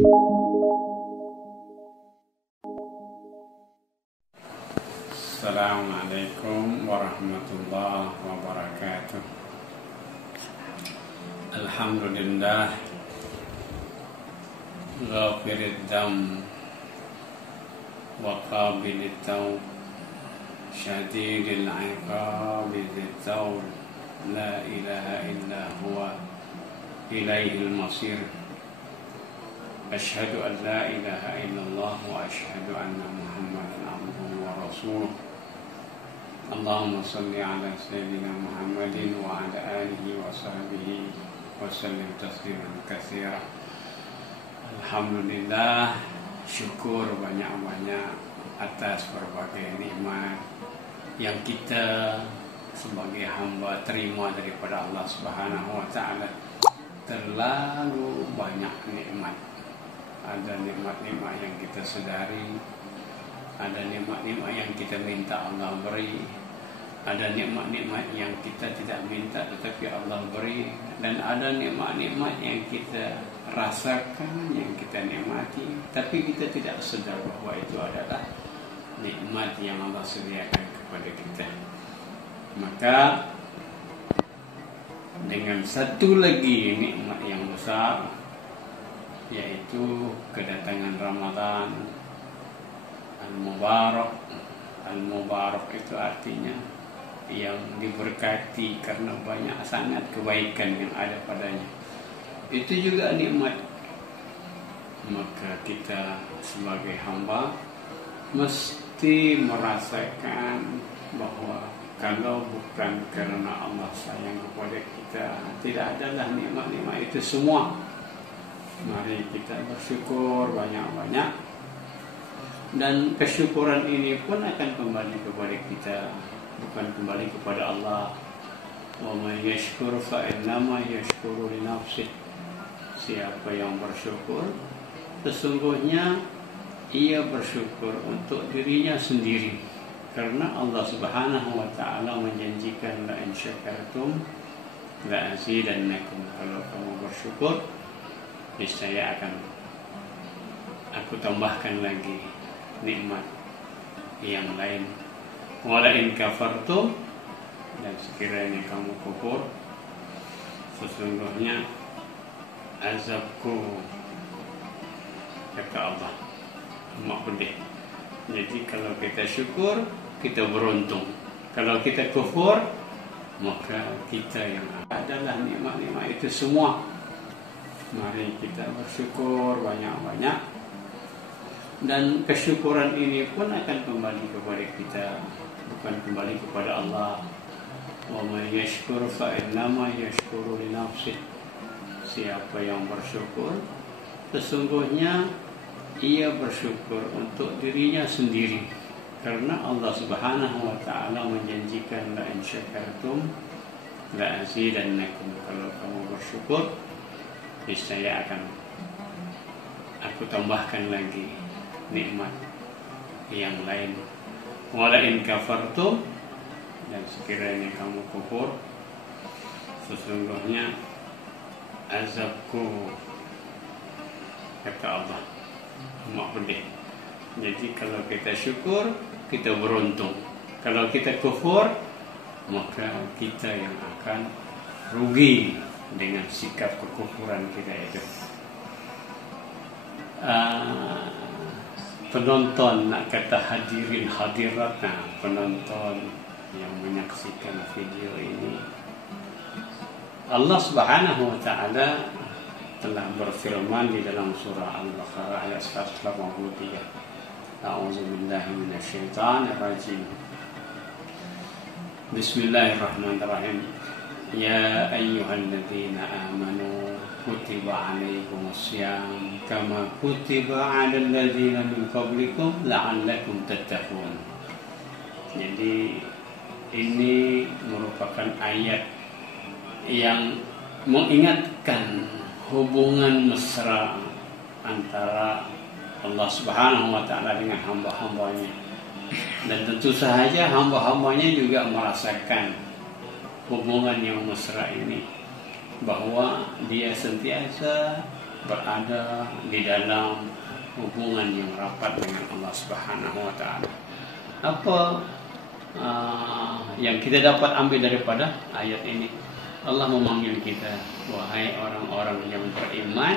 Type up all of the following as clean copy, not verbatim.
Assalamualaikum warahmatullahi wabarakatuh. Alhamdulillah ghafirid dzam wa qabilit tawb syadidil iqabi dzit taul la ilaha illa huwa ilaihil masir. Asyhadu an la ilaha illallah wa asyhadu anna Muhammadan abduhu wa rasuluh. Allahumma salli ala sayyidina Muhammadin wa ala alihi wa sahbihi wa sallim tasliman katsira. Alhamdulillah, syukur banyak-banyak atas berbagai nikmat yang kita sebagai hamba terima daripada Allah Subhanahu wa taala. Terlalu banyak nikmat. Ada nikmat-nikmat yang kita sedari, ada nikmat-nikmat yang kita minta Allah beri, ada nikmat-nikmat yang kita tidak minta tetapi Allah beri, dan ada nikmat-nikmat yang kita rasakan, yang kita nikmati tapi kita tidak sedar bahwa itu adalah nikmat yang Allah sediakan kepada kita. Maka dengan satu lagi nikmat yang besar, yaitu kedatangan Ramadan Al-Mubarak. Al-Mubarak itu artinya yang diberkati karena banyak sangat kebaikan yang ada padanya. Itu juga nikmat. Maka kita sebagai hamba mesti merasakan bahwa kalau bukan karena Allah sayang kepada kita, tidak adalah nikmat-nikmat itu semua. Mari kita bersyukur banyak-banyak, dan kesyukuran ini pun akan kembali kepada kita, bukan kembali kepada Allah. Wa may yashkur fa innama yashkuru li nafsihi. Siapa yang bersyukur, sesungguhnya ia bersyukur untuk dirinya sendiri, karena Allah Subhanahu wa taala menjanjikan la in syakartum la azidannakum. Kalau kamu bersyukur, niscaya aku tambahkan lagi nikmat yang lain. Wala in kafartum, dan sekiranya kamu kufur, sesungguhnya azabku, kata Allah, amat pedih. Jadi kalau kita syukur, kita beruntung. Kalau kita kufur, maka kita yang adalah nikmat-nikmat itu semua. Mari kita bersyukur banyak-banyak, dan kesyukuran ini pun akan kembali kepada kita, bukan kembali kepada Allah. Wa may yashkur fa innama yashkuru li nafsihi. Siapa yang bersyukur, sesungguhnya ia bersyukur untuk dirinya sendiri, karena Allah Subhanahu wa taala menjanjikan la in syakartum la azidannakum. Kalau kamu bersyukur, niscaya aku tambahkan lagi nikmat yang lain. Wala in kafartum, dan sekiranya kamu kufur, sesungguhnya azabku, kata Allah, amat pedih. Jadi kalau kita syukur, kita beruntung. Kalau kita kufur, maka kita yang akan rugi dengan sikap kekufuran kita itu. Penonton, nak kata hadirin hadirat, penonton yang menyaksikan video ini, Allah Subhanahu wa taala telah berfirman di dalam surah Al-Baqarah ayat 183. A'udzubillahi minasyaitonir rajim. Bismillahirrahmanirrahim. Ya ayyuhalladzina amanu kutiba alaikumussyam kama kutiba 'alal ladzina min qablikum la'allakum tattaqun. Jadi ini merupakan ayat yang mengingatkan hubungan mesra antara Allah Subhanahu wa taala dengan hamba-hambanya. Dan tentu saja hamba-hambanya juga merasakan hubungan yang mesra ini, bahwa dia sentiasa berada di dalam hubungan yang rapat dengan Allah Subhanahu wa taala. Apa yang kita dapat ambil daripada ayat ini? Allah memanggil kita, wahai orang-orang yang beriman,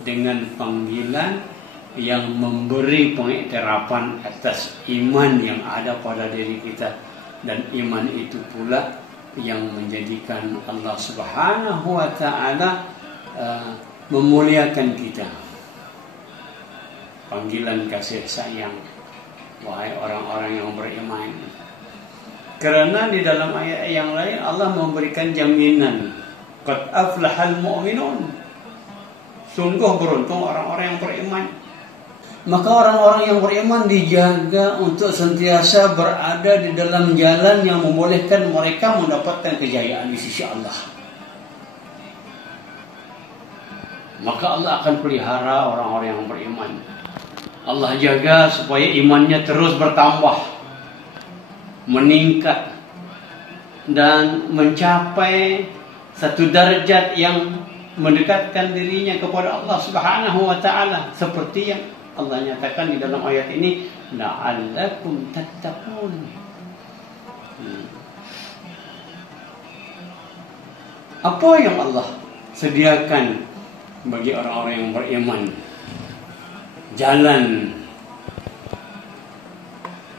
dengan panggilan yang memberi pengiktirafan atas iman yang ada pada diri kita, dan iman itu pula yang menjadikan Allah Subhanahu wa taala memuliakan kita. Panggilan kasih sayang, wahai orang-orang yang beriman. Karena di dalam ayat yang lain Allah memberikan jaminan, qad aflahal mu'minun, sungguh beruntung orang-orang yang beriman. Maka orang-orang yang beriman dijaga untuk sentiasa berada di dalam jalan yang membolehkan mereka mendapatkan kejayaan di sisi Allah. Maka Allah akan pelihara orang-orang yang beriman. Allah jaga supaya imannya terus bertambah, meningkat, dan mencapai satu derajat yang mendekatkan dirinya kepada Allah Subhanahu wa taala, seperti yang Allah nyatakan di dalam ayat ini, la'allakum tattaqun. Apa yang Allah sediakan bagi orang-orang yang beriman? Jalan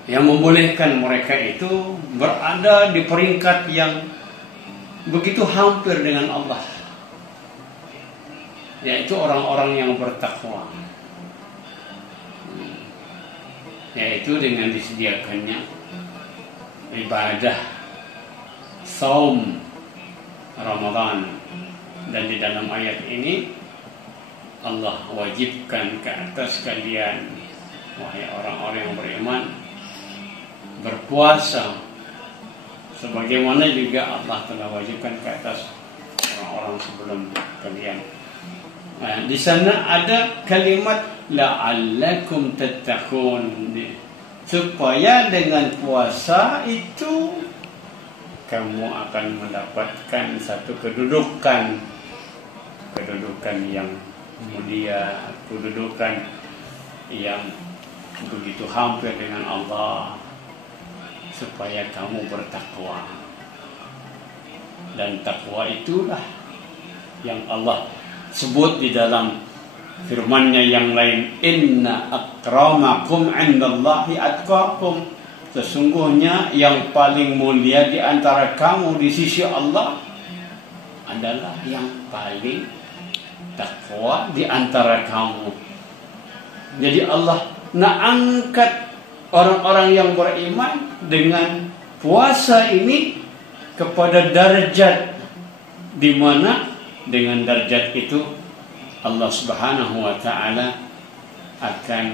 yang membolehkan mereka itu berada di peringkat yang begitu hampir dengan Allah, yaitu orang-orang yang bertakwa, yaitu dengan disediakannya ibadah saum Ramadan. Dan di dalam ayat ini Allah wajibkan ke atas kalian, wahai orang-orang yang beriman, berpuasa sebagaimana juga Allah telah wajibkan ke atas orang-orang sebelum kalian. Nah, di sana ada kalimat la'allakum tattaqun, supaya dengan puasa itu kamu akan mendapatkan satu kedudukan yang mulia, kedudukan yang begitu hampir dengan Allah, supaya kamu bertakwa. Dan takwa itulah yang Allah sebut di dalam firman-Nya yang lain, inna akramakum 'indallahi atqakum, sesungguhnya yang paling mulia di antara kamu di sisi Allah adalah yang paling takwa di antara kamu. Jadi Allah nak angkat orang-orang yang beriman dengan puasa ini kepada derajat di mana dengan derajat itu Allah Subhanahu wa taala akan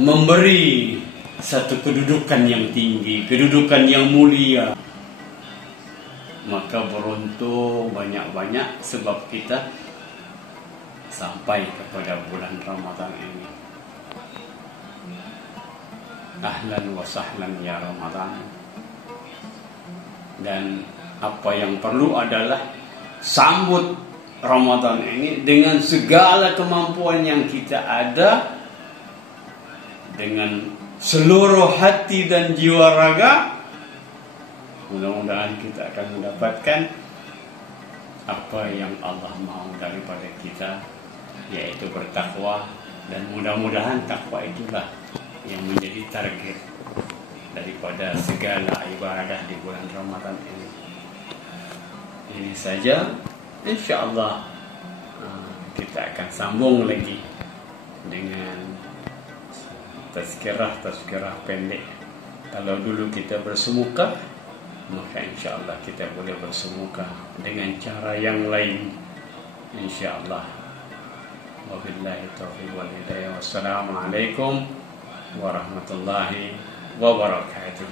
memberi satu kedudukan yang tinggi, kedudukan yang mulia. Maka beruntung banyak-banyak sebab kita sampai kepada bulan Ramadan ini. Ahlan wa sahlan ya Ramadan. Dan apa yang perlu adalah sambut Ramadan ini dengan segala kemampuan yang kita ada, dengan seluruh hati dan jiwa raga. Mudah-mudahan kita akan mendapatkan apa yang Allah mau daripada kita, yaitu bertakwa. Dan mudah-mudahan takwa itulah yang menjadi target daripada segala ibadah di bulan Ramadan ini. Ini saja. InsyaAllah kita akan sambung lagi dengan tazkirah pendek. Kalau dulu kita bersemuka, maka insyaAllah kita boleh bersemuka dengan cara yang lain, insyaAllah. Wabillahi taufiq wal hidayah. Wassalamualaikum warahmatullahi wabarakatuh.